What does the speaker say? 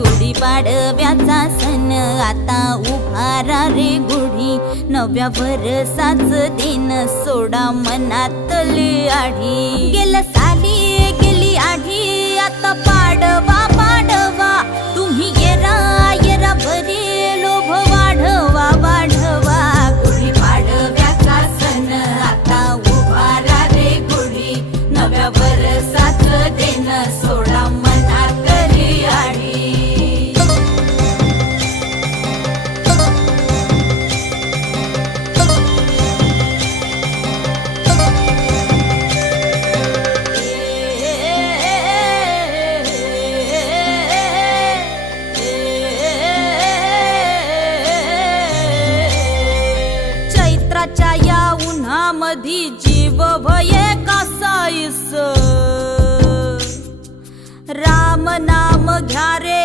गुढीपाडव्याचा सण आता उभारा रे गुढी, नव्या वर्षाच दिन सोडा मनातली आढी। गेलं साली गेली आढी, आता पाडवा पाडवा, तुम्ही येरा येरा बरे लोभ वाढवा वाढवा। गुढीपाडव्याचा सण आता उभारा रे गुढी, नव्या वर्षाच दिन सोडा मनातली आढी। चैत्राच्या या उन्हामधी जीव भये कासाईस, राम नाम घ्या रे